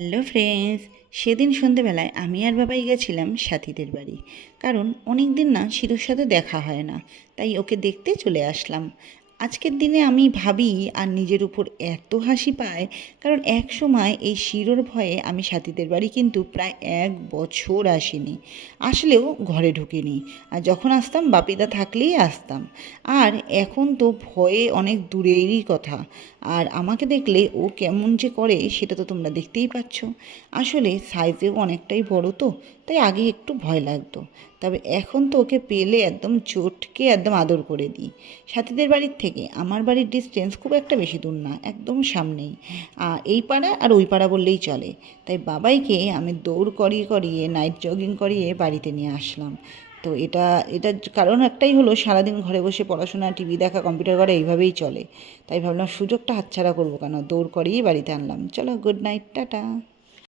Hello friends, সেদিন সন্ধেবেলায় আমি আর বাবাই গেছিলাম সাথীদের বাড়ি। কারণ অনেক দিন না শিরুর সাথে দেখা হয় না, তাই ওকে দেখতে চলে আসলাম। আজকের দিনে আমি ভাবি আর নিজের উপর এত হাসি পায়, কারণ এক সময় এই শিরোর ভয়ে আমি সাথীদের বাড়ি কিন্তু প্রায় 1 বছর আসিনি, আসলেও ঘরে ঢুকিনি। আর যখন আসতাম বাপিদা থাকলেই আসতাম। আর এখন তো ভয়ে অনেক দূরেরই কথা। আর আমাকে দেখলে ও কেমন যে করে সেটা তো তোমরা দেখতেই পাচ্ছ। আসলে সাইজেও অনেকটাই বড় তো, তাই আগে একটু ভয় লাগতো। তবে এখন তো ওকে পেলে একদম চটকে একদম আদর করে দিই। সাথীদের বাড়ির থেকে আমার বাড়ির ডিস্টেন্স খুব একটা বেশি দূর না, একদম সামনেই। এই পাড়া আর ওই পাড়া বললেই চলে। তাই বাবাইকে আমি দৌড় করিয়ে করিয়ে নাইট জগিং করিয়ে বাড়িতে নিয়ে আসলাম। তো এটার কারণ একটাই হলো, সারাদিন ঘরে বসে পড়াশোনা, টিভি দেখা, কম্পিউটার করা এইভাবেই চলে। তাই ভাবলাম সুযোগটা হাতছাড়া করবো কেন, দৌড় করিয়েই বাড়িতে আনলাম। চলো, গুড নাইট, টাটা।